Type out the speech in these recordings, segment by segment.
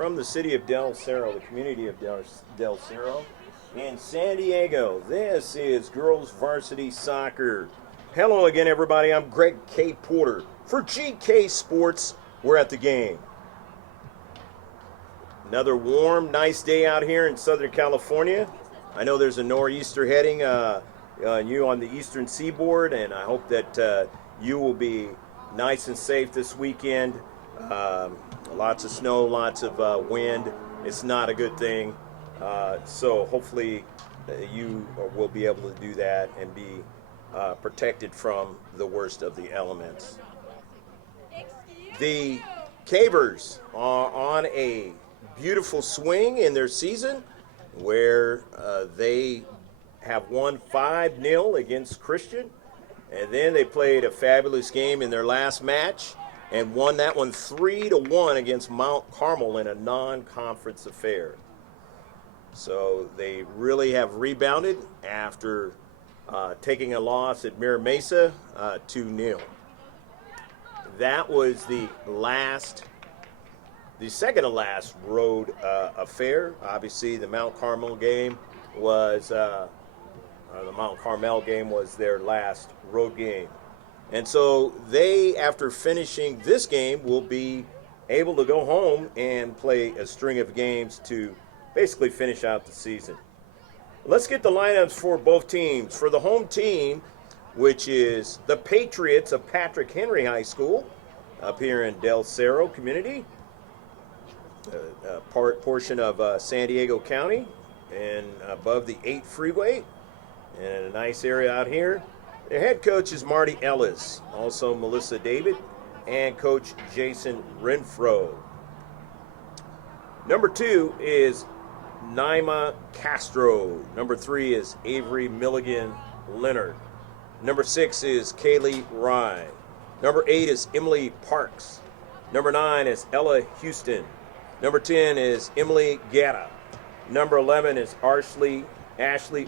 from the city of Del Cerro, the community of Del Cerro in San Diego. This is girls varsity soccer. Hello again, everybody. I'm Greg K. Porter for GK Sports. We're at the game. Another warm, nice day out here in Southern California. I know there's a nor'easter heading you on the eastern seaboard, and I hope that you will be nice and safe this weekend. Lots of snow, lots of wind. It's not a good thing. So hopefully you will be able to do that and be protected from the worst of the elements. The Cavers are on a beautiful swing in their season where they have won 5-0 against Christian, and then they played a fabulous game in their last match and won that one 3-1 against Mount Carmel in a non-conference affair. So they really have rebounded after taking a loss at Mira Mesa 2-0. That was the second to last road affair. Obviously, the Mount Carmel game was the Mount Carmel game was their last road game. And so they, after finishing this game, will be able to go home and play a string of games to basically finish out the season. Let's get the lineups for both teams. For the home team, which is the Patriots of Patrick Henry High School up here in Del Cerro community, portion of San Diego County and above the 8 freeway, and a nice area out here. The head coach is Marty Ellis, also Melissa David, and Coach Jason Renfro. Number 2 is Naima Castro. Number 3 is Avery Milligan Leonard. Number 6 is Kaylee Rye. Number 8 is Emily Parks. Number 9 is Ella Houston. Number 10 is Emily Guerra. Number 11 is Ashley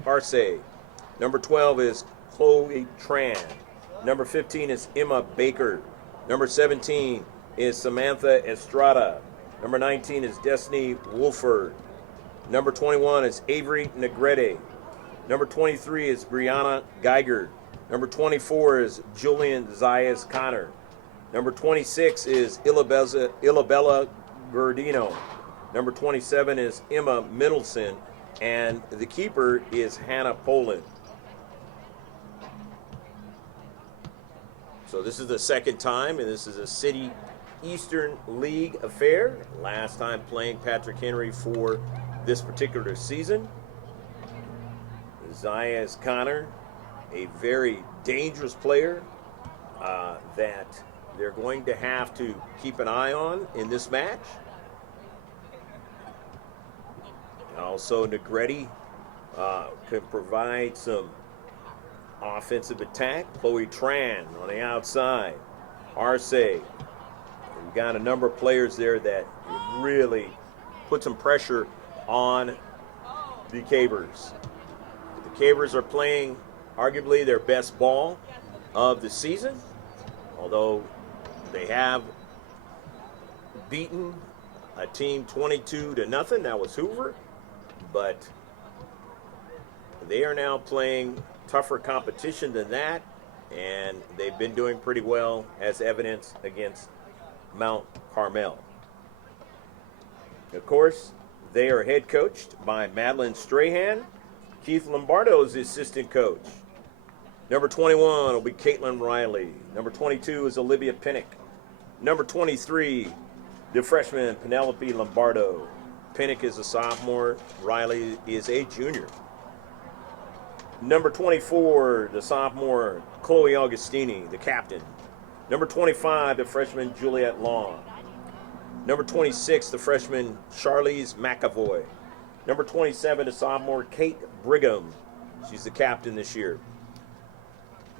Arce. Number 12 is Chloe Tran. Number 15 is Emma Baker. Number 17 is Samantha Estrada. Number 19 is Destiny Wolford. Number 21 is Avery Negrete. Number 23 is Brianna Geiger. Number 24 is Julian Zayas Connor. Number 26 is Ilabella Gordino. Number 27 is Emma Middleton. And the keeper is Hannah Poland. So this is the second time, and this is a City Eastern League affair. Last time playing Patrick Henry for this particular season. Zayas Connor, a very dangerous player that they're going to have to keep an eye on in this match. Also, Negrete can provide some offensive attack. Chloe Tran on the outside. Arce. We've got a number of players there that really put some pressure on the Cavers. The Cavers are playing arguably their best ball of the season, although they have beaten a team 22-0. That was Hoover, but they are now playing tougher competition than that, and they've been doing pretty well, as evidenced against Mount Carmel. Of course, they are head coached by Madeline Strahan. Keith Lombardo is the assistant coach. Number 21 will be Caitlin Riley. Number 22 is Olivia Pinnock. Number 23, the freshman Penelope Lombardo. Pinnock is a sophomore. Riley is a junior. Number 24, the sophomore Chloe Augustini, the captain. Number 25, the freshman Juliet Long. Number 26, the freshman Charlize McAvoy. Number 27, the sophomore Kate Brigham. She's the captain this year.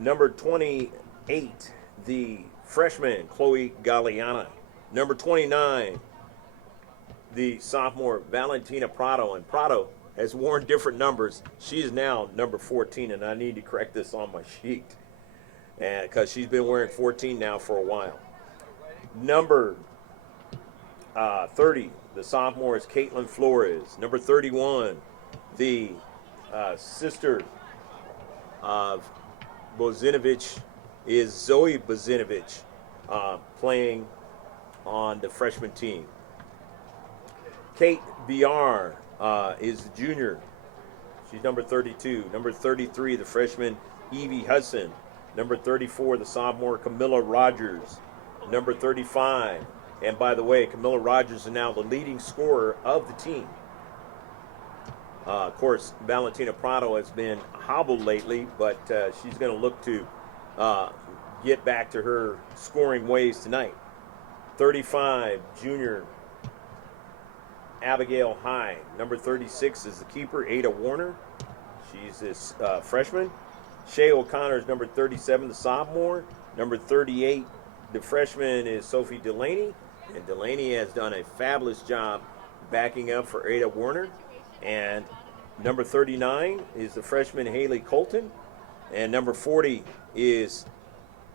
Number 28, the freshman Chloe Galliana. Number 29, the sophomore Valentina Prado. And Prado has worn different numbers. She is now number 14, and I need to correct this on my sheet because she's been wearing 14 now for a while. Number 30, the sophomore, is Caitlin Flores. Number 31, the sister of Bozinovich is Zoe Bozinovich, playing on the freshman team. Kate BR is the junior. She's number 32. Number 33, the freshman Evie Hudson. Number 34, the sophomore Camilla Rogers. Number 35, and by the way, Camilla Rogers is now the leading scorer of the team. Of course, Valentina Prado has been hobbled lately, but she's going to look to get back to her scoring ways tonight. 35, junior Abigail High. Number 36 is the keeper, Ada Warner. She's this freshman. Shay O'Connor is number 37, the sophomore. Number 38, the freshman, is Sophie Delaney. And Delaney has done a fabulous job backing up for Ada Warner. And number 39 is the freshman Haley Colton. And number 40 is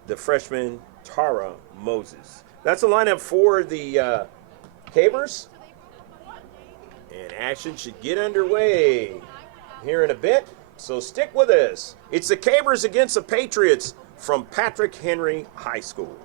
the freshman Tara Moses. That's the lineup for the Cavers. And action should get underway here in a bit, so stick with us. It's the Cavers against the Patriots from Patrick Henry High School.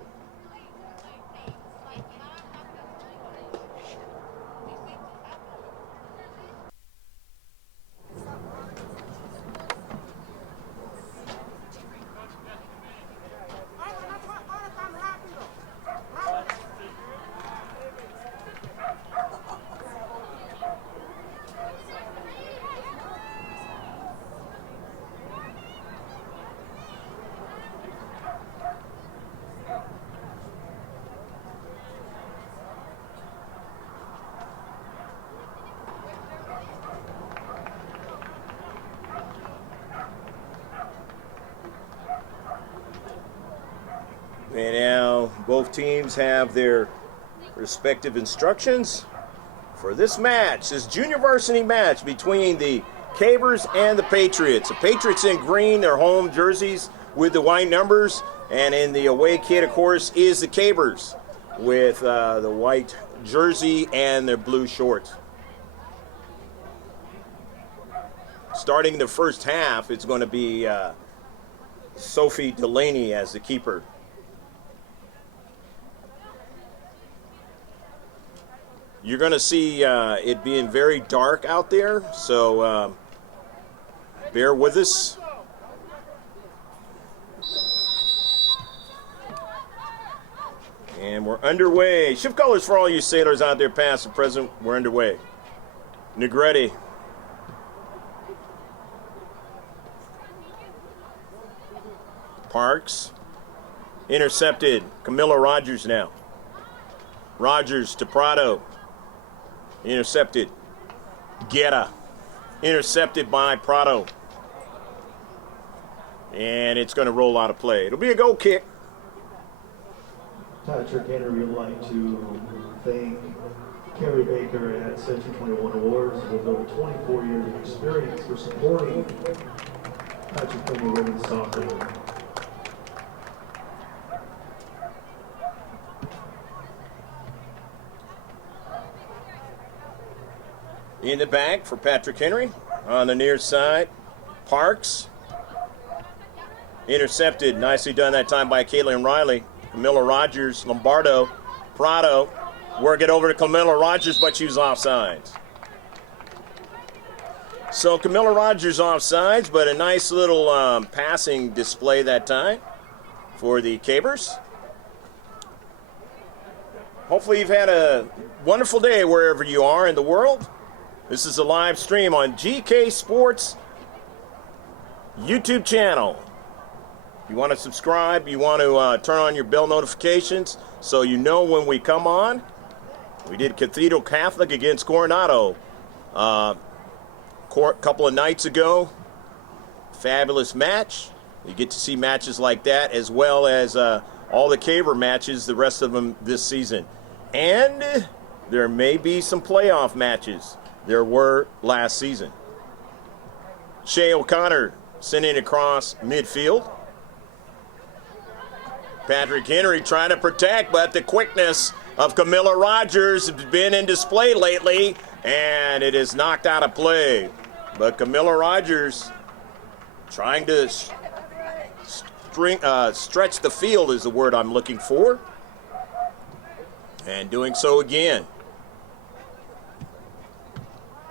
And now both teams have their respective instructions for this match, this junior varsity match between the Cavers and the Patriots. The Patriots in green, their home jerseys with the white numbers, and in the away kit, of course, is the Cavers with the white jersey and their blue shorts. Starting the first half, it's going to be Sophie Delaney as the keeper. You're going to see it being very dark out there, so bear with us. And we're underway. Shift colors for all you sailors out there, past and present. We're underway. Negretti. Parks. Intercepted. Camilla Rogers now. Rogers to Prado. Intercepted. Guerra. Intercepted by Prado. And it's going to roll out of play. It'll be a goal kick. Patrick Henry would like to thank Kerry Baker at Century 21 Awards with over 24 years of experience for supporting Patrick Henry women's soccer. In the back for Patrick Henry. On the near side, Parks. Intercepted. Nicely done that time by Caitlin Riley. Camilla Rogers, Lombardo, Prado. Work it over to Camilla Rogers, but she was offsides. So Camilla Rogers offsides, but a nice little passing display that time for the Cavers. Hopefully you've had a wonderful day wherever you are in the world. This is a live stream on GK Sports YouTube channel. You want to subscribe, you want to turn on your bell notifications so you know when we come on. We did Cathedral Catholic against Coronado a couple of nights ago. Fabulous match. You get to see matches like that as well as all the Caver matches, the rest of them this season. And there may be some playoff matches. There were last season. Shay O'Connor sending across midfield. Patrick Henry trying to protect, but the quickness of Camilla Rogers has been in display lately, and it is knocked out of play. But Camilla Rogers trying to stretch the field is the word I'm looking for, and doing so again.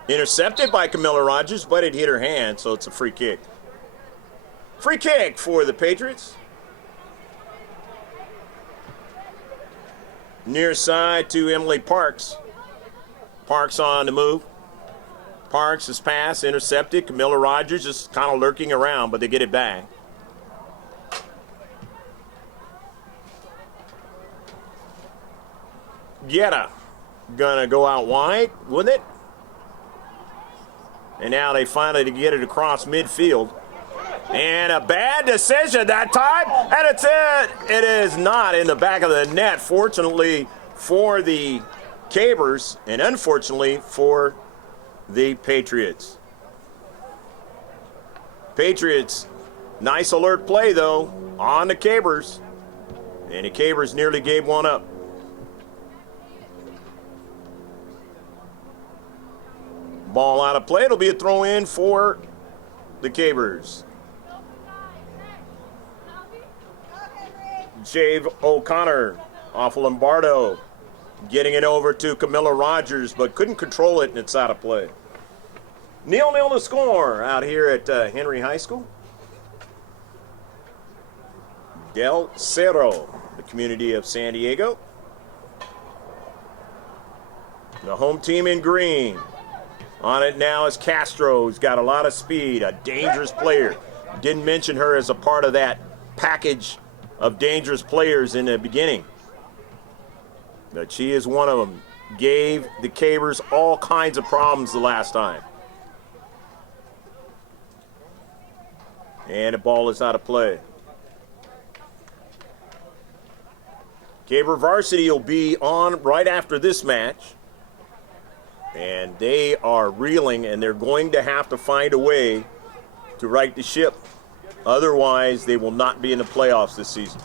Intercepted by Camilla Rogers, but it hit her hand, so it's a free kick. Free kick for the Patriots. Near side to Emily Parks. Parks on the move. Parks' is pass intercepted. Camilla Rogers just kind of lurking around, but they get it back. Guetta gonna go out wide with it. And now they finally get it across midfield. And a bad decision that time. And it's it. It is not in the back of the net, fortunately for the Cabers and unfortunately for the Patriots. Patriots, nice alert play, though, on the Cabers. And the Cabers nearly gave one up. Ball out of play. It'll be a throw-in for the Cabers. Jave O'Connor off of Lombardo. Getting it over to Camilla Rogers, but couldn't control it, and it's out of play. 0-0 to score out here at Henry High School. Del Cerro, the community of San Diego. The home team in green. On it now is Castro, who's got a lot of speed, a dangerous player. Didn't mention her as a part of that package of dangerous players in the beginning. But she is one of them. Gave the Cabers all kinds of problems the last time. And the ball is out of play. Caber Varsity will be on right after this match. And they are reeling, and they're going to have to find a way to right the ship. Otherwise, they will not be in the playoffs this season.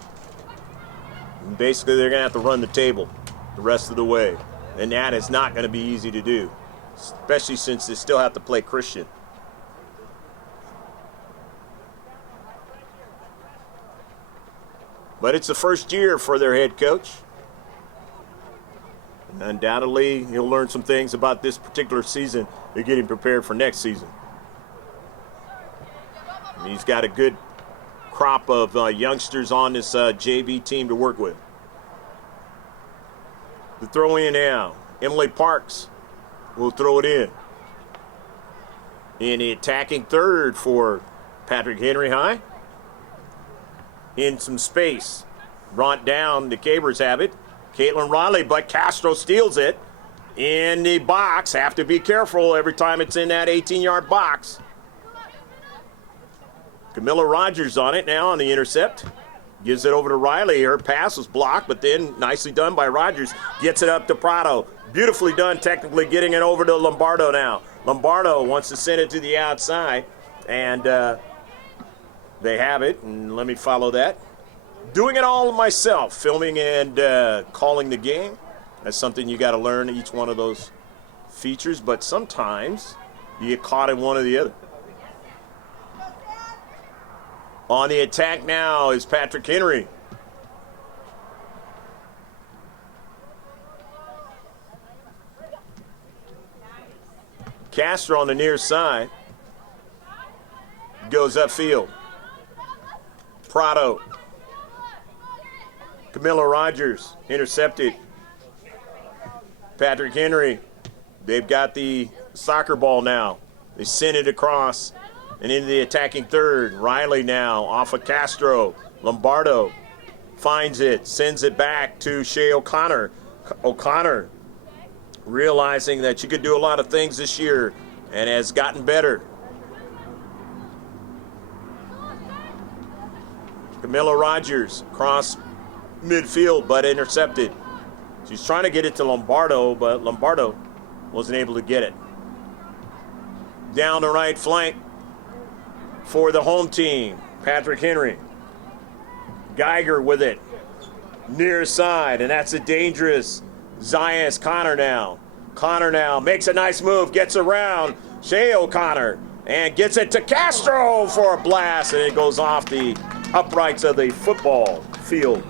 And basically, they're going to have to run the table the rest of the way. And that is not going to be easy to do, especially since they still have to play Christian. But it's the first year for their head coach. And undoubtedly, he'll learn some things about this particular season to get him prepared for next season. And he's got a good crop of youngsters on this JV team to work with. The throw in now. Emily Parks will throw it in. In the attacking third for Patrick Henry High. In some space. Brought down, the Cabers have it. Caitlin Riley, but Castro steals it in the box. Have to be careful every time it's in that 18-yard box. Camilla Rogers on it now on the intercept. Gives it over to Riley. Her pass was blocked, but then nicely done by Rogers. Gets it up to Prado. Beautifully done technically, getting it over to Lombardo now. Lombardo wants to send it to the outside, and they have it. And let me follow that. Doing it all myself, filming and calling the game. That's something you got to learn, each one of those features, but sometimes you get caught in one or the other. On the attack now is Patrick Henry. Castro on the near side. Goes upfield. Prado. Camilla Rogers intercepted. Patrick Henry. They've got the soccer ball now. They send it across and into the attacking third. Riley now off of Castro. Lombardo finds it, sends it back to Shea O'Connor. O'Connor realizing that she could do a lot of things this year and has gotten better. Camilla Rogers cross midfield but intercepted. She's trying to get it to Lombardo, but Lombardo wasn't able to get it. Down the right flank for the home team, Patrick Henry. Geiger with it near side, and that's a dangerous Zias Connor now. Connor now makes a nice move, gets around Shea O'Connor, and gets it to Castro for a blast, and it goes off the uprights of the football field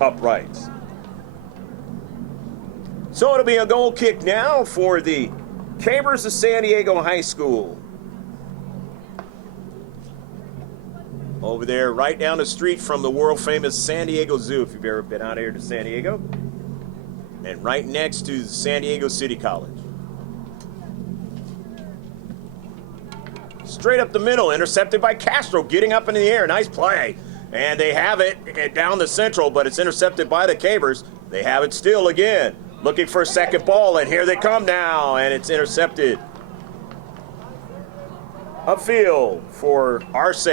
uprights. So it'll be a goal kick now for the Cabers of San Diego High School. Over there, right down the street from the world-famous San Diego Zoo, if you've ever been out here to San Diego. And right next to San Diego City College. Straight up the middle, intercepted by Castro, getting up in the air. Nice play. And they have it down the central, but it's intercepted by the Cabers. They have it still again. Looking for a second ball, and here they come now, and it's intercepted. Upfield for Arce.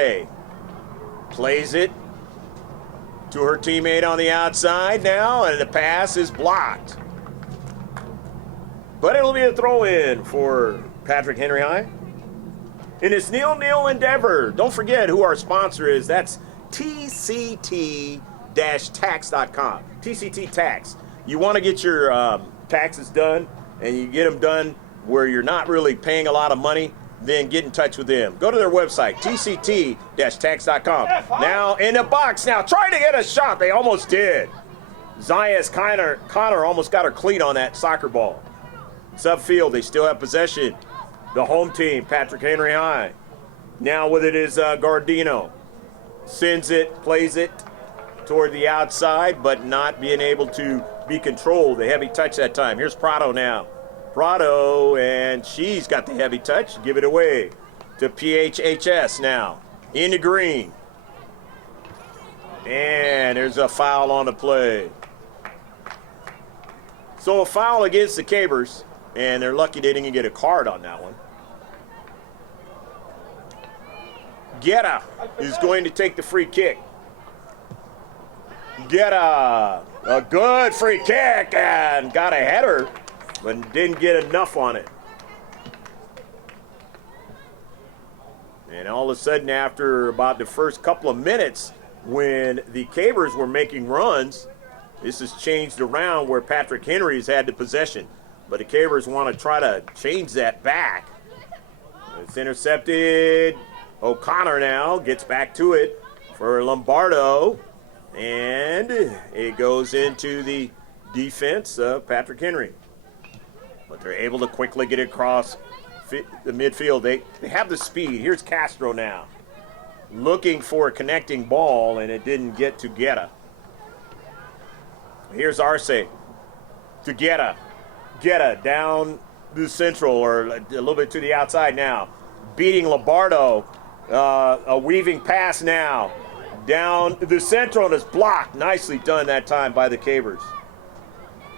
Plays it to her teammate on the outside now, and the pass is blocked. But it'll be a throw-in for Patrick Henry High. In this nil-nil endeavor, don't forget who our sponsor is. That's TCT-tax.com. TCT Tax. You want to get your taxes done, and you get them done where you're not really paying a lot of money, then get in touch with them. Go to their website, tct-tax.com. Now in the box now, trying to get a shot. They almost did. Zias Connor almost got her cleat on that soccer ball. It's upfield. They still have possession. The home team, Patrick Henry High. Now with it is Gardino. Sends it, plays it toward the outside, but not being able to be controlled. The heavy touch that time. Here's Prado now. Prado, and she's got the heavy touch. Give it away to PHHS now. In the green. And there's a foul on the play. So a foul against the Cabers, and they're lucky they didn't get a card on that one. Guetta is going to take the free kick. Guetta, a good free kick, and got a header, but didn't get enough on it. And all of a sudden, after about the first couple of minutes, when the Cabers were making runs, this has changed around where Patrick Henry has had the possession. But the Cabers want to try to change that back. It's intercepted. O'Connor now gets back to it for Lombardo. And it goes into the defense of Patrick Henry. But they're able to quickly get it across the midfield. They have the speed. Here's Castro now. Looking for a connecting ball, and it didn't get to Guetta. Here's Arce to Guetta. Guetta down the central, or a little bit to the outside now. Beating Lombardo. A weaving pass now. Down the central, and it's blocked. Nicely done that time by the Cabers.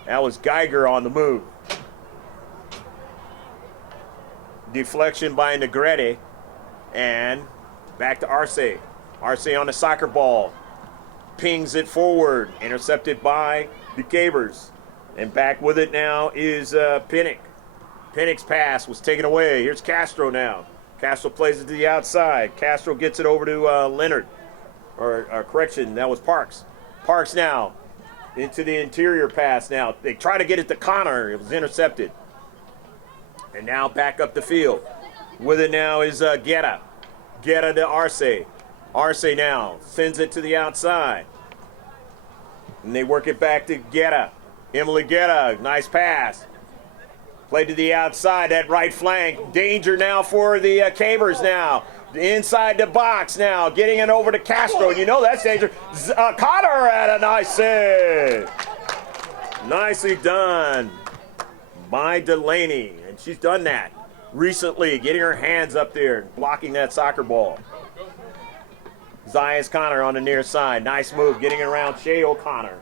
That was Geiger on the move. Deflection by Negrete. And back to Arce. Arce on the soccer ball. Pings it forward. Intercepted by the Cabers. And back with it now is Pinnock. Pinnock's pass was taken away. Here's Castro now. Castro plays it to the outside. Castro gets it over to Leonard. Or correction, that was Parks. Parks now into the interior pass now. They try to get it to Connor. It was intercepted. And now back up the field. With it now is Guetta. Guetta to Arce. Arce now sends it to the outside. And they work it back to Guetta. Emily Guetta, nice pass. Played to the outside, that right flank. Danger now for the Cabers now. Inside the box now, getting it over to Castro. You know that's danger. Connor had a nice save. Nicely done by Delaney. And she's done that recently, getting her hands up there and blocking that soccer ball. Zias Connor on the near side. Nice move, getting it around Shea O'Connor.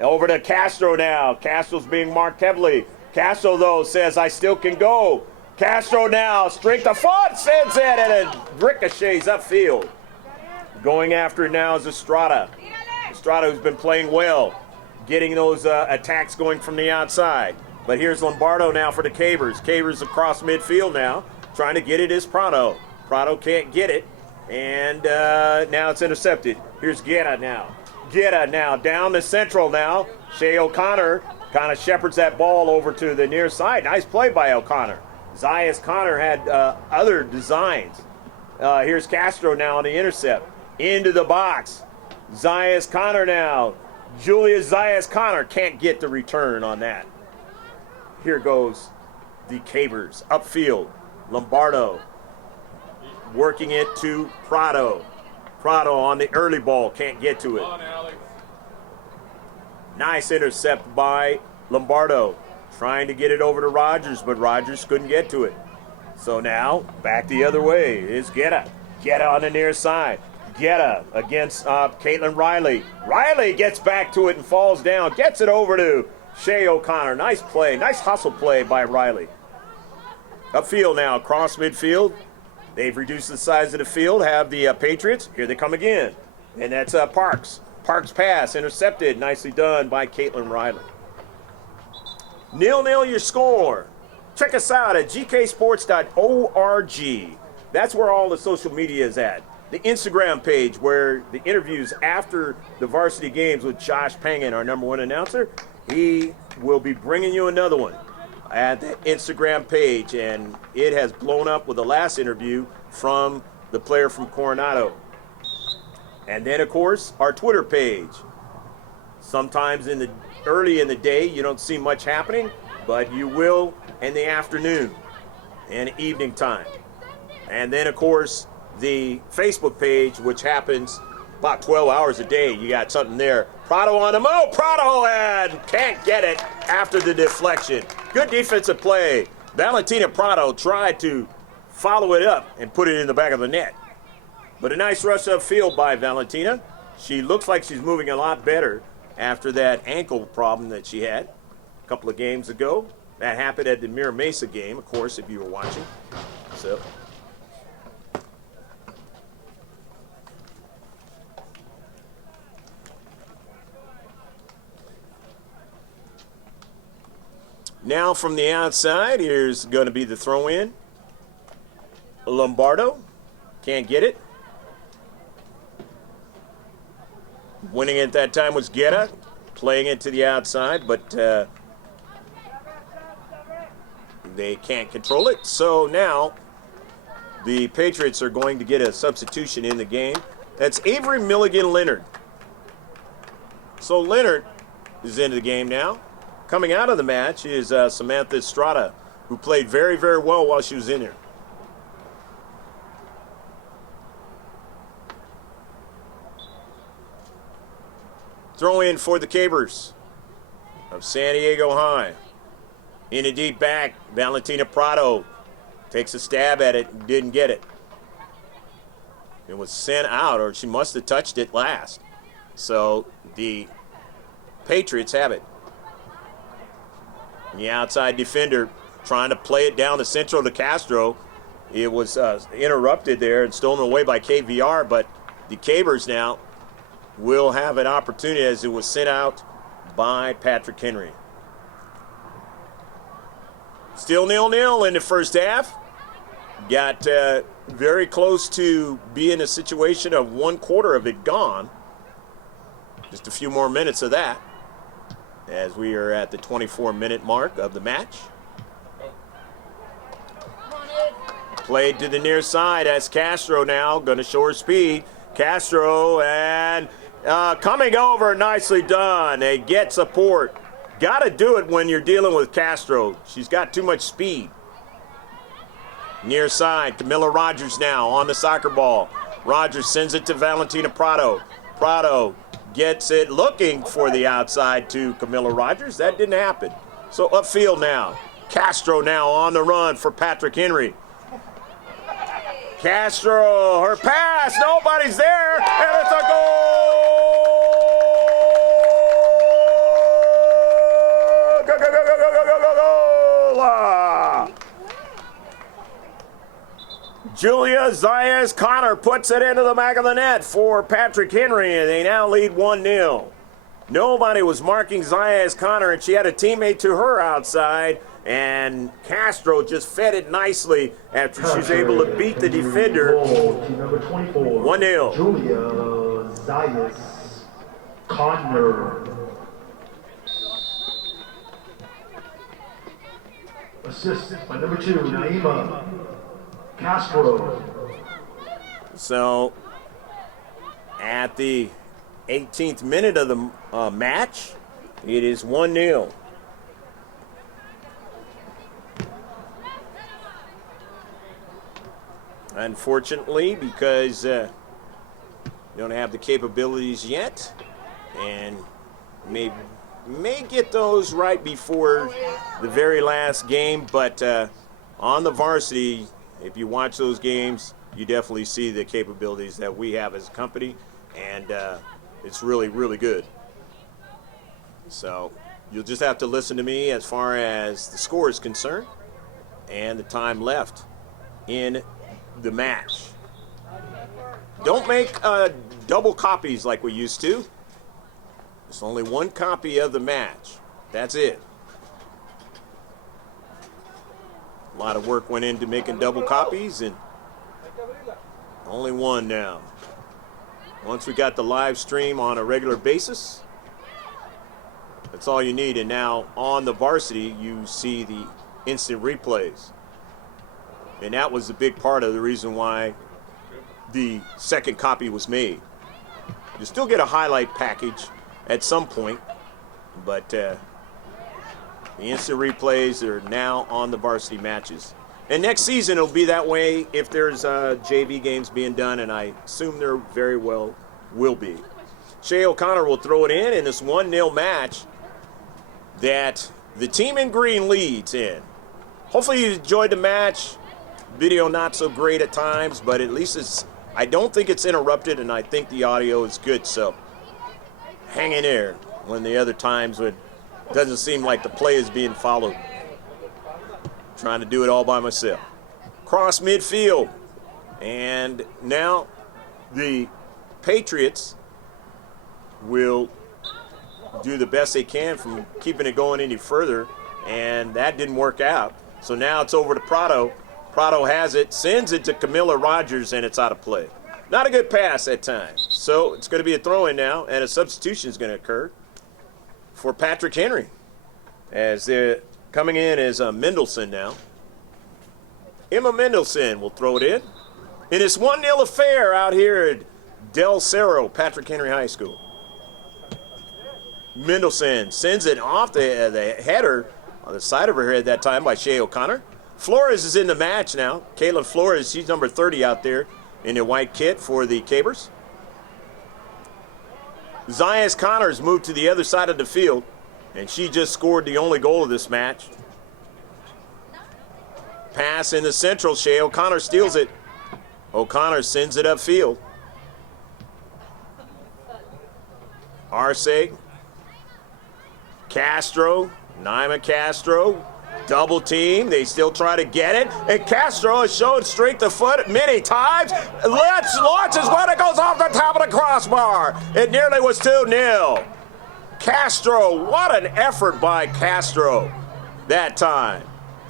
Over to Castro now. Castro's being marked heavily. Castro, though, says, I still can go. Castro now, straight of foot, sends it, and it ricochets upfield. Going after it now is Estrada. Estrada, who's been playing well, getting those attacks going from the outside. But here's Lombardo now for the Cabers. Cabers across midfield now, trying to get it is Prado. Prado can't get it, and now it's intercepted. Here's Guetta now. Guetta now, down the central now. Shea O'Connor kind of shepherds that ball over to the near side. Nice play by O'Connor. Zayas Connor had other designs. Here's Castro now on the intercept. Into the box. Zayas Connor now. Julia Zayas Connor can't get the return on that. Here goes the Cavers upfield. Lombardo working it to Prado. Prado on the early ball, can't get to it. Nice intercept by Lombardo. Trying to get it over to Rogers, but Rogers couldn't get to it. So now, back the other way is Guetta. Guetta on the near side. Guetta against Caitlin Riley. Riley gets back to it and falls down. Gets it over to Shea O'Connor. Nice play. Nice hustle play by Riley. Upfield now, across midfield. They've reduced the size of the field, have the Patriots. Here they come again. And that's Parks. Parks pass, intercepted. Nicely done by Caitlin Riley. 0-0 your score. Check us out at gksports.org. That's where all the social media is at. The Instagram page where the interviews after the varsity games with Josh Pangan, our number one announcer, he will be bringing you another one at the Instagram page, and it has blown up with the last interview from the player from Coronado. And then, of course, our Twitter page. Sometimes early in the day, you don't see much happening, but you will in the afternoon and evening time. And then, of course, the Facebook page, which happens about 12 hours a day. You got something there. Prado on the move. Prado and can't get it after the deflection. Good defensive play. Valentina Prado tried to follow it up and put it in the back of the net. But a nice rush upfield by Valentina. She looks like she's moving a lot better after that ankle problem that she had a couple of games ago. That happened at the Mira Mesa game, of course, if you were watching. So now from the outside, here's going to be the throw-in. Lombardo can't get it. Winning it that time was Guetta, playing it to the outside, but they can't control it. So now the Patriots are going to get a substitution in the game. That's Avery Milligan-Leonard. So Leonard is into the game now. Coming out of the match is Samantha Estrada, who played very, very well while she was in there. Throw in for the Cabers of San Diego High. In a deep back, Valentina Prado takes a stab at it and didn't get it. It was sent out, or she must have touched it last. So the Patriots have it. The outside defender trying to play it down the central to Castro. It was interrupted there and stolen away by KVR, but the Cabers now will have an opportunity as it was sent out by Patrick Henry. Still 0-0 in the first half. Got very close to being a situation of 1/4 of it gone. Just a few more minutes of that as we are at the 24-minute mark of the match. Played to the near side. That's Castro now, going to show her speed. Castro and coming over, nicely done. They get support. Got to do it when you're dealing with Castro. She's got too much speed. Near side, Camilla Rogers now on the soccer ball. Rogers sends it to Valentina Prado. Prado gets it looking for the outside to Camilla Rogers. That didn't happen. So upfield now. Castro now on the run for Patrick Henry. Castro, her pass, nobody's there, and it's a goal! Go, go, go, go, go, go, go, go, goal! Julia Zayas Connor puts it into the back of the net for Patrick Henry, and they now lead 1-0. Nobody was marking Zayas Connor, and she had a teammate to her outside, and Castro just fed it nicely after she's able to beat the defender. 1-0. Julia Zayas Connor. Assist by number 2, Naima Castro. So, at the 18th minute of the match, it is 1-0. Unfortunately, because you don't have the capabilities yet, and may get those right before the very last game, but on the varsity, if you watch those games, you definitely see the capabilities that we have as a company, and it's really, really good. So you'll just have to listen to me as far as the score is concerned and the time left in the match. Don't make double copies like we used to. There's only one copy of the match. That's it. A lot of work went into making double copies, and only one now. Once we got the live stream on a regular basis, that's all you need. And now on the varsity, you see the instant replays. And that was a big part of the reason why the second copy was made. You still get a highlight package at some point, but the instant replays are now on the varsity matches. And next season it'll be that way if there's JV games being done, and I assume there very well will be. Shea O'Connor will throw it in this 1-0 match that the team in green leads in. Hopefully you enjoyed the match. Video not so great at times, but at least I don't think it's interrupted, and I think the audio is good, so hang in there when the other times when it doesn't seem like the play is being followed. Trying to do it all by myself. Cross midfield, and now the Patriots will do the best they can from keeping it going any further, and that didn't work out. So now it's over to Prado. Prado has it, sends it to Camilla Rogers, and it's out of play. Not a good pass at times. So it's going to be a throw-in now, and a substitution is going to occur for Patrick Henry. As they're coming in as Mendelson now. Emma Mendelson will throw it in. In this 1-0 affair out here at Del Cerro, Patrick Henry High School. Mendelson sends it off the header on the side of her head that time by Shea O'Connor. Flores is in the match now. Caitlin Flores, she's number 30 out there in the white kit for the Cabers. Zias Connors moved to the other side of the field, and she just scored the only goal of this match. Pass in the central. Shea O'Connor steals it. O'Connor sends it upfield. Arce. Castro. Naima Castro. Double team. They still try to get it. And Castro has showed strength of foot many times. Launches when it goes off the top of the crossbar. It nearly was 2-0. Castro, what an effort by Castro that time.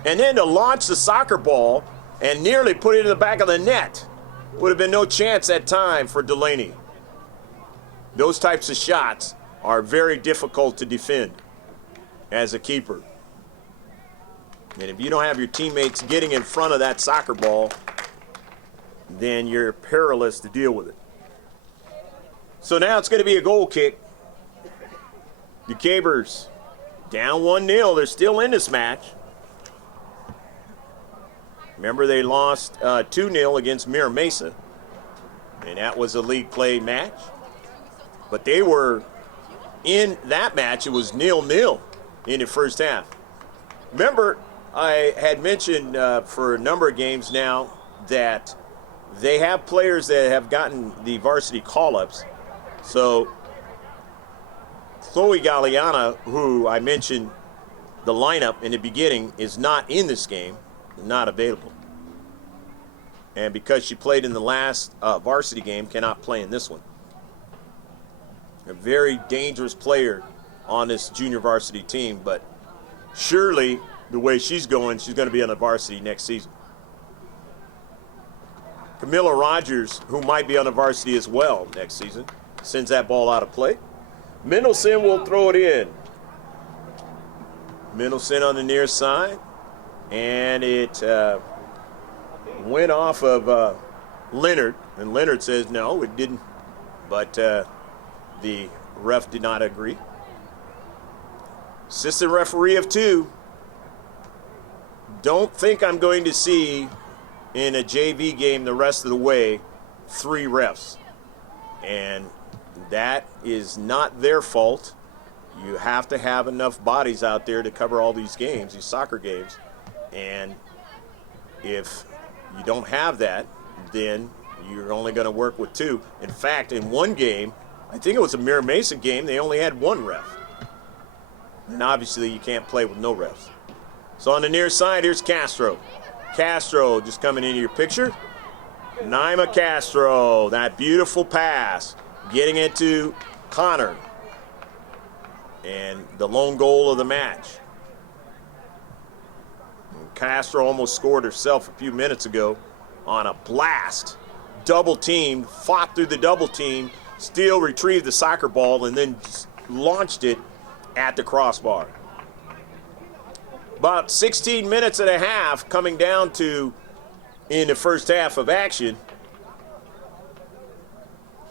And then to launch the soccer ball and nearly put it in the back of the net. Would have been no chance that time for Delaney. Those types of shots are very difficult to defend as a keeper. And if you don't have your teammates getting in front of that soccer ball, then you're perilous to deal with it. So now it's going to be a goal kick. The Cabers down 1-0. They're still in this match. Remember, they lost 2-0 against Mira Mesa, and that was a league play match. But they were in that match. It was 0-0 in the first half. Remember, I had mentioned for a number of games now that they have players that have gotten the varsity call-ups. So Chloe Galliana, who I mentioned the lineup in the beginning, is not in this game, not available. And because she played in the last varsity game, cannot play in this one. A very dangerous player on this junior varsity team, but surely the way she's going to be on the varsity next season. Camilla Rogers, who might be on the varsity as well next season, sends that ball out of play. Mendelson will throw it in. Mendelson on the near side. and it went off of Leonard, and Leonard says no, it didn't, but the ref did not agree. Assistant referee of 2. Don't think I'm going to see in a JV game the rest of the way 3 refs, and that is not their fault. You have to have enough bodies out there to cover all these games, these soccer games, and if you don't have that, then you're only going to work with 2. In fact, in one game, I think it was a Mira Mason game, they only had 1 ref. And obviously you can't play with no refs. So on the near side, here's Castro. Castro just coming into your picture. Naima Castro, that beautiful pass, getting it to Connor. And the lone goal of the match. And Castro almost scored herself a few minutes ago on a blast. Double team, fought through the double team, still retrieved the soccer ball, and then launched it at the crossbar. About 16 minutes and a half coming down to in the first half of action.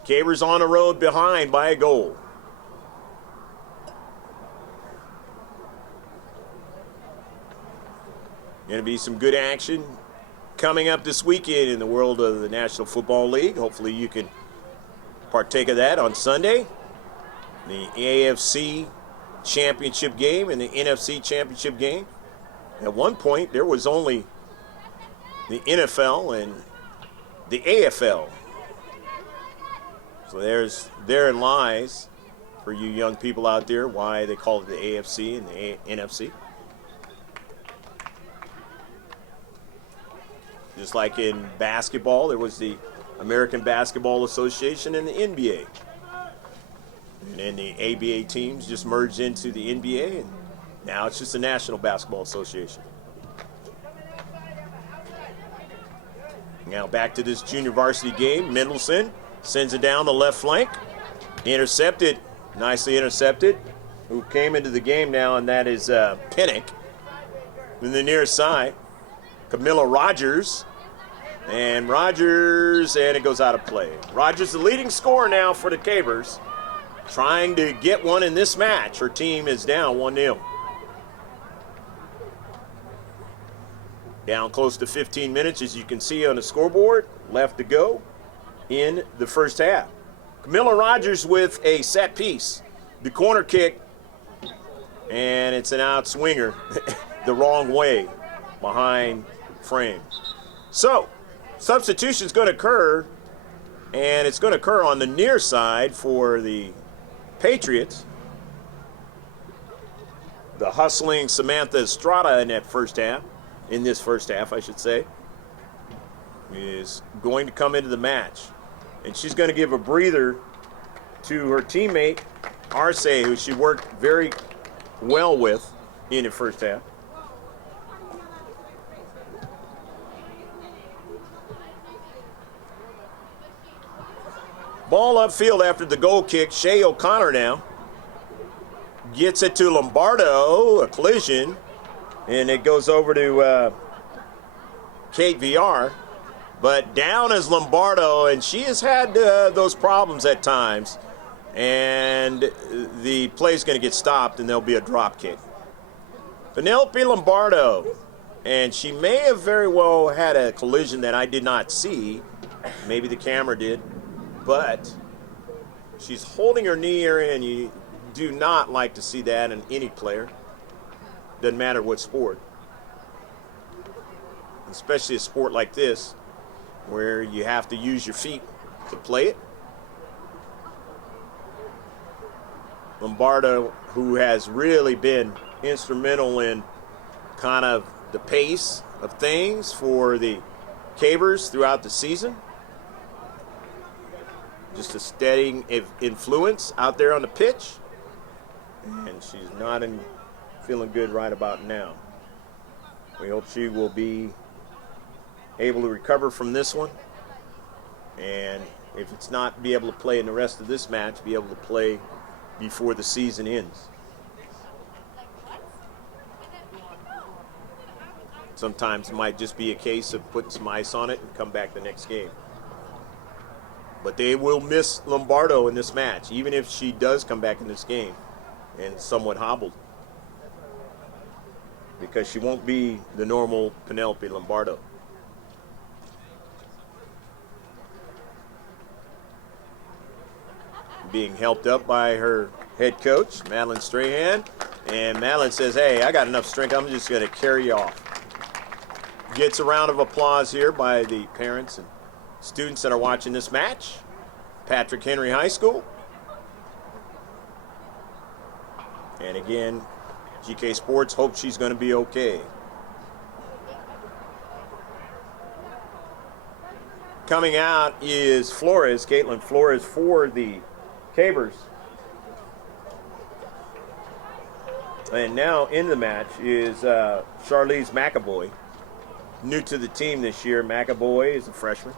Cabers on the road behind by a goal. Going to be some good action coming up this weekend in the world of the National Football League. Hopefully you can partake of that on Sunday. The AFC championship game and the NFC championship game. At one point, there was only the NFL and the AFL. So therein lies, for you young people out there, why they call it the AFC and the NFC. Just like in basketball, there was the American Basketball Association and the NBA. And then the ABA teams just merged into the NBA, and now it's just the National Basketball Association. Now back to this junior varsity game. Mendelson sends it down the left flank. Intercepted, nicely intercepted. Who came into the game now, and that is Pinnock. In the near side, Camilla Rogers. And Rogers, and it goes out of play. Rogers the leading scorer now for the Cabers. Trying to get one in this match. Her team is down 1-0. Down close to 15 minutes, as you can see on the scoreboard. Left to go in the first half. Camilla Rogers with a set piece. The corner kick, and it's an out swinger the wrong way behind frame. So, substitution's going to occur, and it's going to occur on the near side for the Patriots. The hustling Samantha Estrada in this first half, I should say, is going to come into the match. And she's going to give a breather to her teammate, Arce, who she worked very well with in the first half. Ball upfield after the goal kick. Shay O'Connor now gets it to Lombardo, a collision, and it goes over to Kate VR. But down is Lombardo, and she has had those problems at times. And the play's going to get stopped, and there'll be a drop kick. Penelope Lombardo, and she may have very well had a collision that I did not see. Maybe the camera did. But she's holding her knee area, and you do not like to see that in any player. Doesn't matter what sport. Especially a sport like this, where you have to use your feet to play it. Lombardo, who has really been instrumental in kind of the pace of things for the Cabers throughout the season. Just a steady influence out there on the pitch. And she's not feeling good right about now. We hope she will be able to recover from this one. And if it's not be able to play in the rest of this match, be able to play before the season ends. Sometimes it might just be a case of putting some ice on it and come back the next game. But they will miss Lombardo in this match, even if she does come back in this game and somewhat hobbled. Because she won't be the normal Penelope Lombardo. Being helped up by her head coach, Madeline Strahan. And Madeline says, hey, I got enough strength. I'm just going to carry you off. Gets a round of applause here by the parents and students that are watching this match. Patrick Henry High School. And again, GK Sports hopes she's going to be okay. Coming out is Flores, Caitlin Flores for the Cabers. And now in the match is Charlize Mcavoy. New to the team this year. McAvoy is a freshman.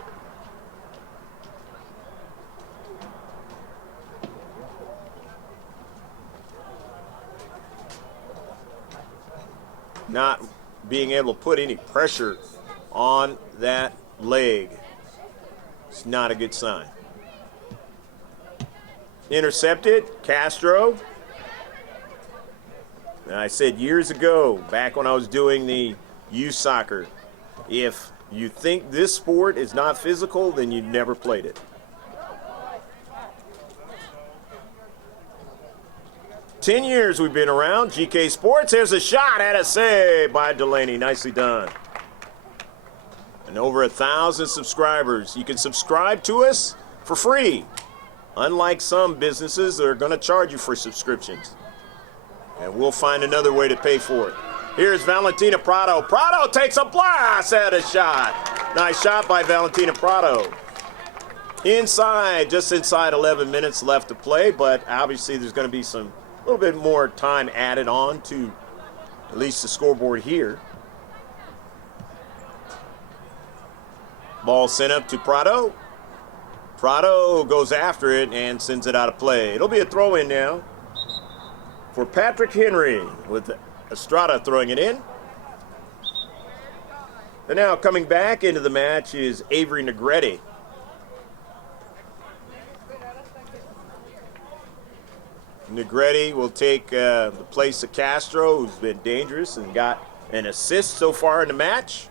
Not being able to put any pressure on that leg. It's not a good sign. Intercepted, Castro. And I said years ago, back when I was doing the youth soccer, if you think this sport is not physical, then you never played it. 10 years we've been around. GK Sports, here's a shot and a save by Delaney. Nicely done. And over 1,000 subscribers. You can subscribe to us for free. Unlike some businesses that are going to charge you for subscriptions. And we'll find another way to pay for it. Here's Valentina Prado. Prado takes a blast at a shot. Nice shot by Valentina Prado. Inside, just inside 11 minutes left to play, but obviously there's going to be a little bit more time added on to at least the scoreboard here. Ball sent up to Prado. Prado goes after it and sends it out of play. It'll be a throw-in now for Patrick Henry with Estrada throwing it in. And now coming back into the match is Avery Negretti. Negretti will take the place of Castro, who's been dangerous and got an assist so far in the match.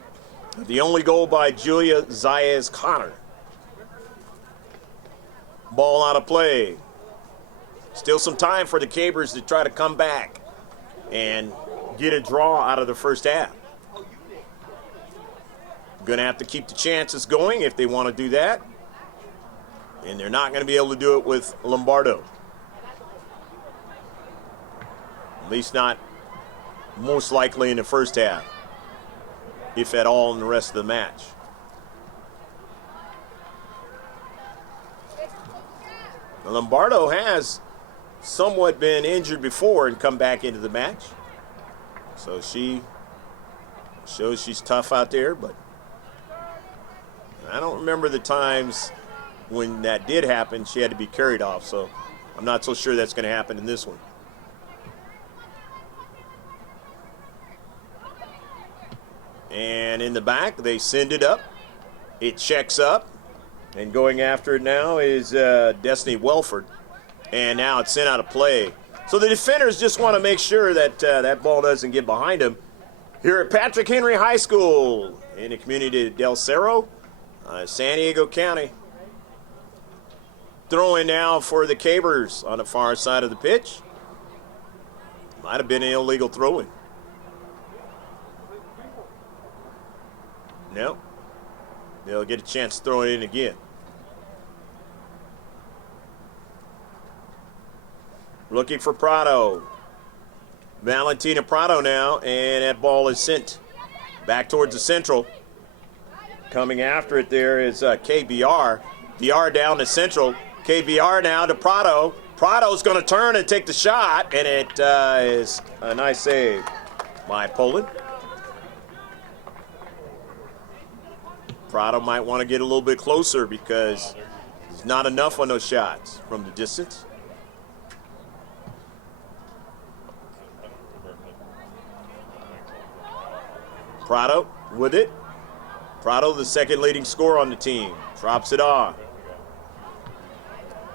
The only goal by Julia Zayas-Connor. Ball out of play. Still some time for the Cabers to try to come back and get a draw out of the first half. Going to have to keep the chances going if they want to do that. And they're not going to be able to do it with Lombardo. At least not most likely in the first half, if at all in the rest of the match. Lombardo has somewhat been injured before and come back into the match. So she shows she's tough out there, but I don't remember the times when that did happen, she had to be carried off. So I'm not so sure that's going to happen in this one. And in the back, they send it up. It checks up. And going after it now is Destiny Welford. And now it's sent out of play. So the defenders just want to make sure that that ball doesn't get behind them. Here at Patrick Henry High School in the community of Del Cerro, San Diego County. Throwing now for the Cabers on the far side of the pitch. Might have been an illegal throw-in. No. They'll get a chance to throw it in again. Looking for Prado. Valentina Prado now, and that ball is sent back towards the central. Coming after it there is KBR. VR down to central. KBR now to Prado. Prado's going to turn and take the shot, and it is a nice save by Poland. Prado might want to get a little bit closer because there's not enough on those shots from the distance. Prado with it. Prado, the second leading scorer on the team, drops it off.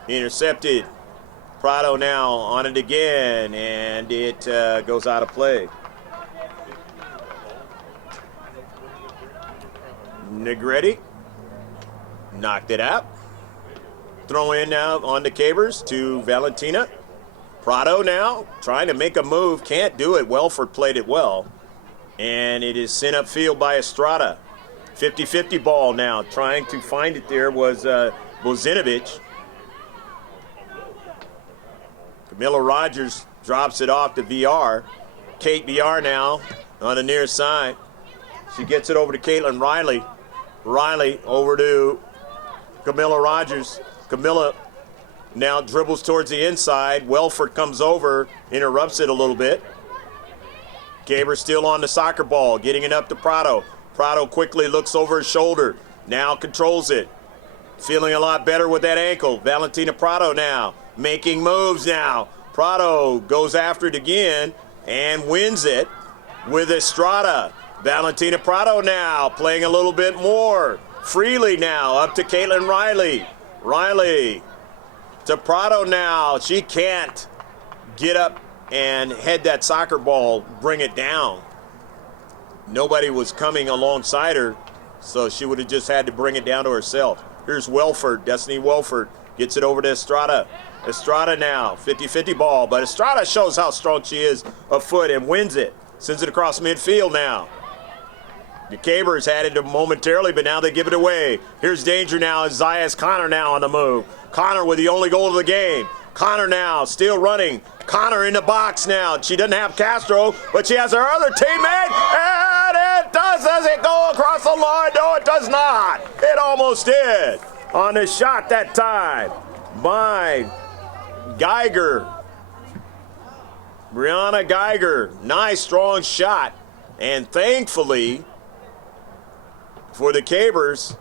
Intercepted. Prado now on it again, and it goes out of play. Negretti knocked it out. Throw in now on the Cabers to Valentina. Prado now trying to make a move, can't do it. Welford played it well, and it is sent upfield by Estrada. 50-50 ball now, trying to find it there was Bozinovic. Camilla Rogers drops it off to VR. Kate VR now on the near side. She gets it over to Caitlin Riley. Riley over to Camilla Rogers. Camilla now dribbles towards the inside. Welford comes over, interrupts it a little bit. Gaber still on the soccer ball, getting it up to Prado. Prado quickly looks over his shoulder, now controls it. Feeling a lot better with that ankle. Valentina Prado now making moves now. Prado goes after it again and wins it with Estrada. Valentina Prado now playing a little bit more freely now, up to Caitlin Riley. Riley to Prado now. She can't get up and head that soccer ball, bring it down. Nobody was coming alongside her, so she would have just had to bring it down to herself. Here's Welford, Destiny Welford, gets it over to Estrada. Estrada now, 50-50 ball, but Estrada shows how strong she is afoot and wins it. Sends it across midfield now. The Cabers had it momentarily, but now they give it away. Here's danger now as Zayas Connor now on the move. Connor with the only goal of the game. Connor now still running. Connor in the box now. She doesn't have Castro, but she has her other teammate, and it does it go across the line? No, it does not. It almost did on the shot that time by Geiger. Brianna Geiger, nice strong shot, and thankfully for the Cabers,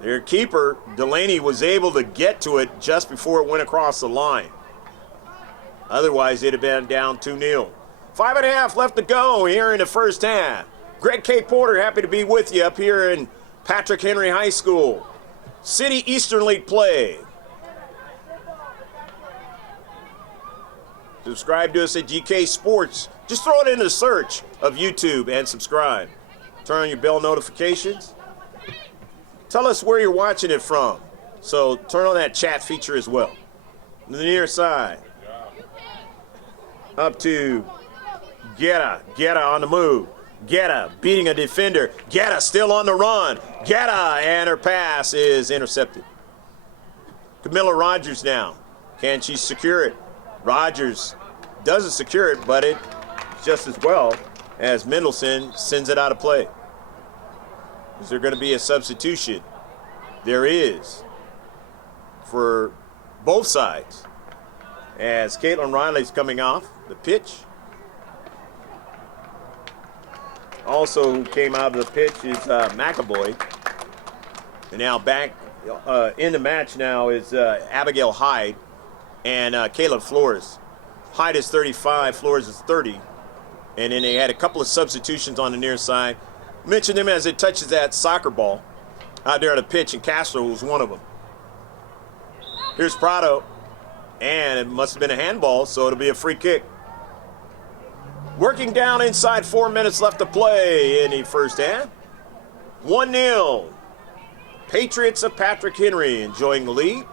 their keeper, Delaney, was able to get to it just before it went across the line. Otherwise, it'd have been down 2-0. 5.5 left to go here in the first half. Greg K. Porter, happy to be with you up here in Patrick Henry High School. City Eastern League play. Subscribe to us at GK Sports. Just throw it in the search of YouTube and subscribe. Turn on your bell notifications. Tell us where you're watching it from. So turn on that chat feature as well. To the near side. Up to Guetta. Guetta on the move. Guetta beating a defender. Guetta still on the run. Guetta, and her pass is intercepted. Camilla Rogers now. Can she secure it? Rogers doesn't secure it, but it just as well as Mendelson sends it out of play. Is there going to be a substitution? There is for both sides as Caitlin Riley's coming off the pitch. Also who came out of the pitch is McAvoy. And now back in the match now is Abigail Hyde and Caleb Flores. Hyde is 35, Flores is 30. And then they had a couple of substitutions on the near side. Mention them as it touches that soccer ball out there on the pitch, and Castro was one of them. Here's Prado, and it must have been a handball, so it'll be a free kick. Working down inside, 4 minutes left to play in the first half. 1-0. Patriots of Patrick Henry enjoying the lead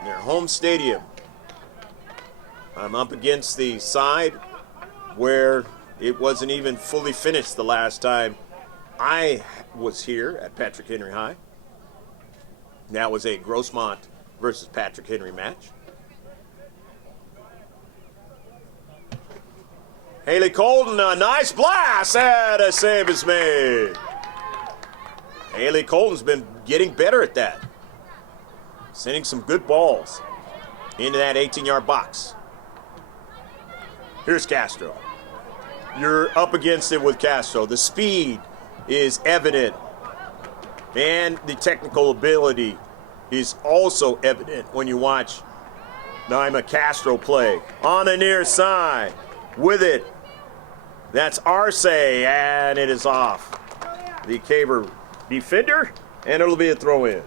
in their home stadium. I'm up against the side where it wasn't even fully finished the last time I was here at Patrick Henry High. That was a Grossmont versus Patrick Henry match. Haley Colton, a nice blast, and a save is made. Haley Colton's been getting better at that. Sending some good balls into that 18-yard box. Here's Castro. You're up against it with Castro. The speed is evident, and the technical ability is also evident when you watch Naima Castro play. On the near side, with it, That's Arce, and it is off the Caber defender, and it'll be a throw in.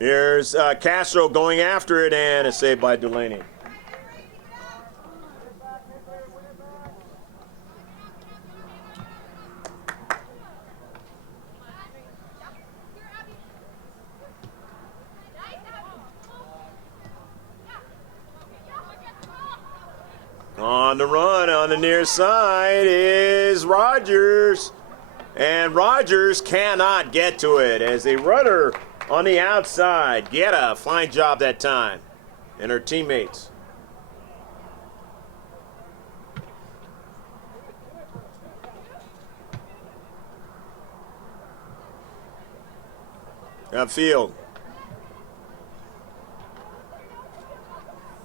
Here's Castro going after it, and a save by Delaney. On the run on the near side is Rogers. And Rogers cannot get to it as a runner on the outside. Guetta, fine job that time. And her teammates. Upfield.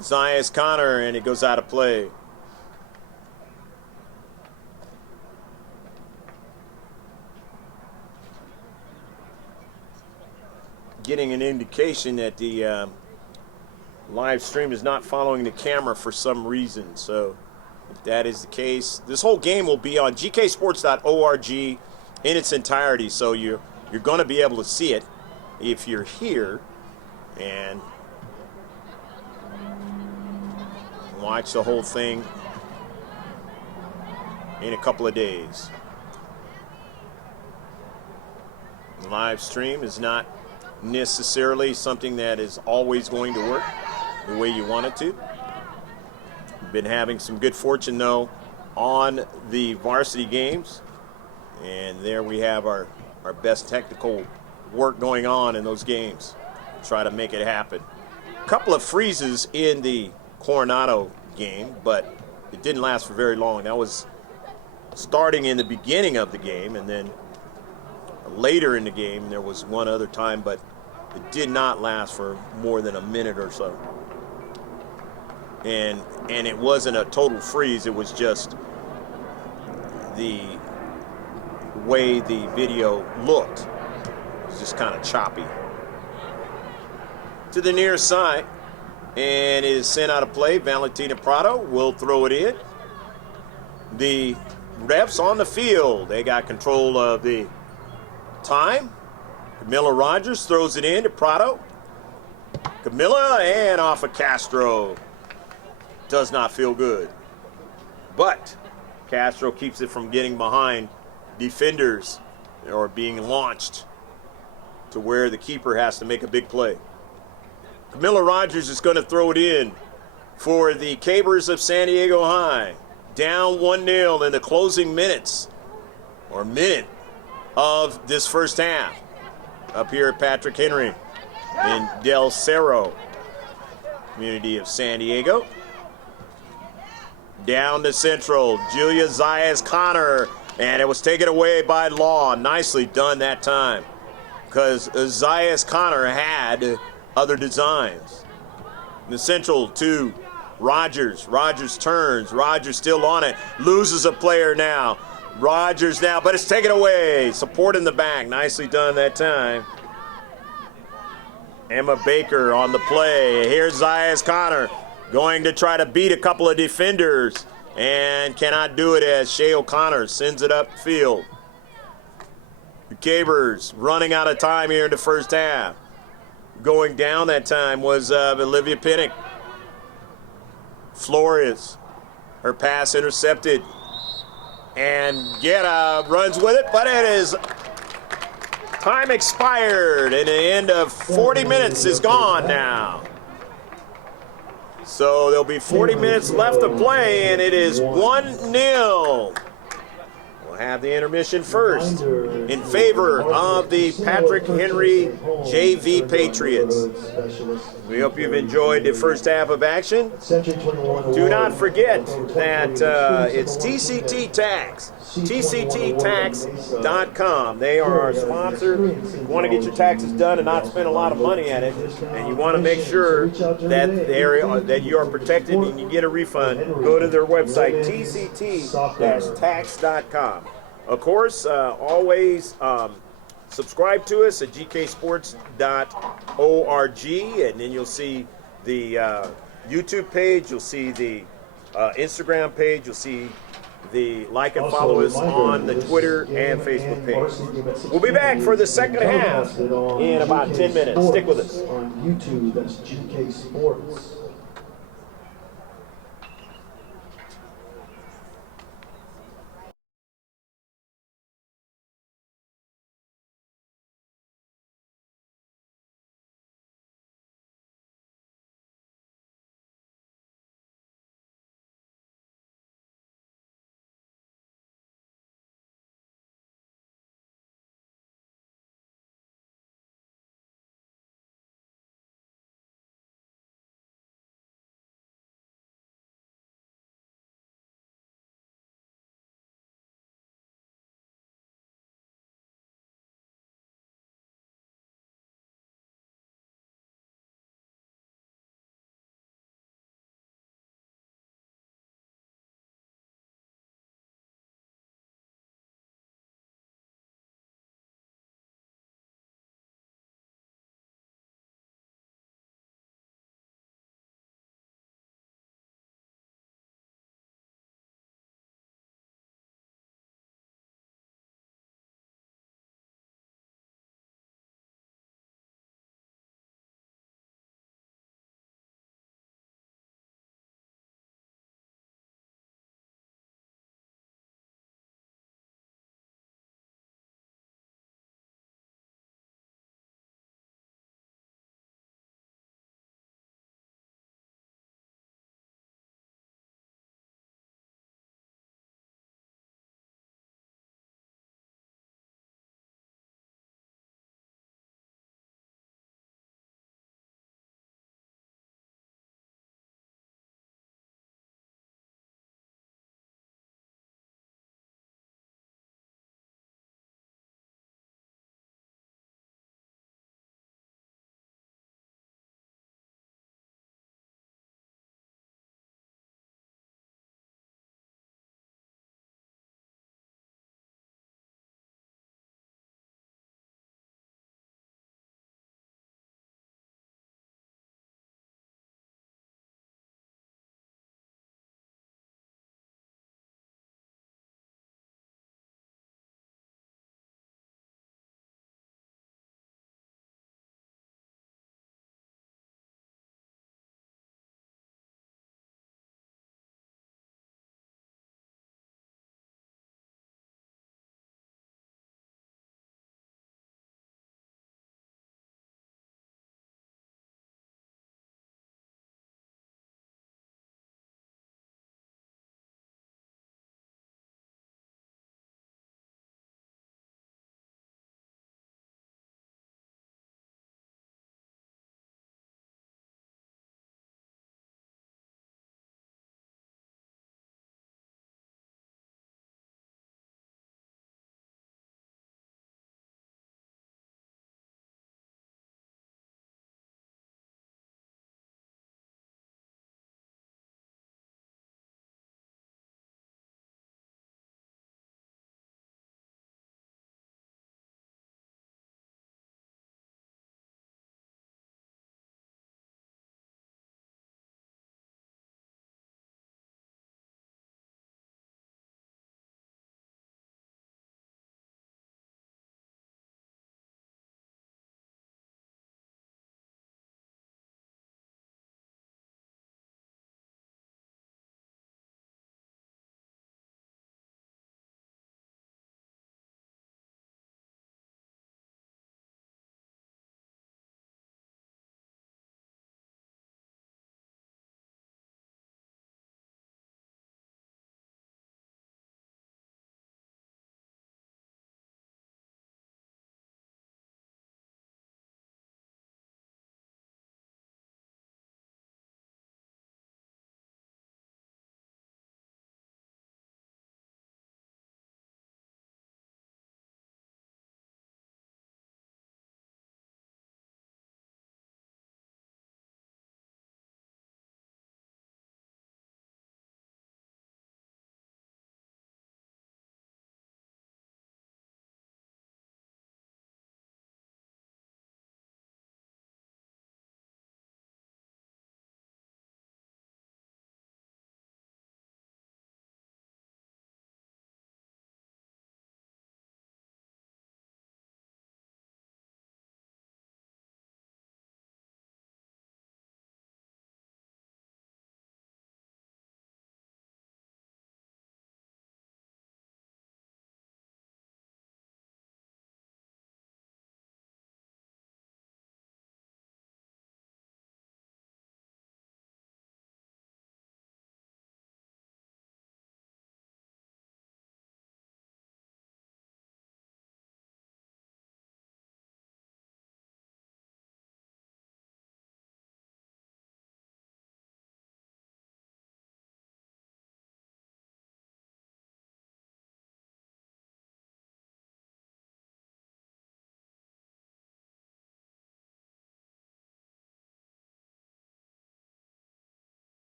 Zias Connor, and he goes out of play. Getting an indication that the live stream is not following the camera for some reason. So if that is the case, this whole game will be on gksports.org in its entirety. So you're going to be able to see it if you're here and watch the whole thing in a couple of days. The live stream is not necessarily something that is always going to work the way you want it to. We've been having some good fortune, though, on the varsity games. And there we have our best technical work going on in those games. Try to make it happen. A couple of freezes in the Coronado game, but it didn't last for very long. That was starting in the beginning of the game, and then later in the game there was one other time, but it did not last for more than a minute or so. And it wasn't a total freeze, it was just the way the video looked. It was just kind of choppy. To the near side, and it is sent out of play. Valentina Prado will throw it in. The refs on the field, they got control of the time. Camilla Rogers throws it in to Prado. Camilla, and off of Castro. Does not feel good. But Castro keeps it from getting behind defenders or being launched to where the keeper has to make a big play. Camilla Rogers is going to throw it in for the Cabers of San Diego High. Down 1-0 in the closing minutes, or minute, of this first half. Up here at Patrick Henry in Del Cerro, community of San Diego. Down to Central, Julia Zayas Connor, and it was taken away by Law. Nicely done that time, because Zayas Connor had other designs. The Central to Rogers. Rogers turns. Rogers still on it. Loses a player now. Rogers now, but it's taken away. Support in the back. Nicely done that time. Emma Baker on the play. Here's Zayas Connor going to try to beat a couple of defenders and cannot do it as Shea O'Connor sends it upfield. The Cabers running out of time here in the first half. Going down that time was Olivia Pinnock. Flores, her pass intercepted. And Guetta runs with it, but it is time expired, and the end of 40 minutes is gone now. So there'll be 40 minutes left to play, and it is 1-0. Well, have the intermission first in favor of the Patrick Henry JV Patriots. We hope you've enjoyed the first half of action. Do not forget that it's TCT Tax, tcttax.com. They are our sponsor. If you want to get your taxes done and not spend a lot of money at it, and you want to make sure that you are protected and you get a refund, go to their website, tct-tax.com. Of course, always subscribe to us at gksports.org, and then you'll see the YouTube page, you'll see the Instagram page, you'll see the like and follow us on the Twitter and Facebook page. We'll be back for the second half in about 10 minutes. Stick with us. On YouTube, that's GK Sports.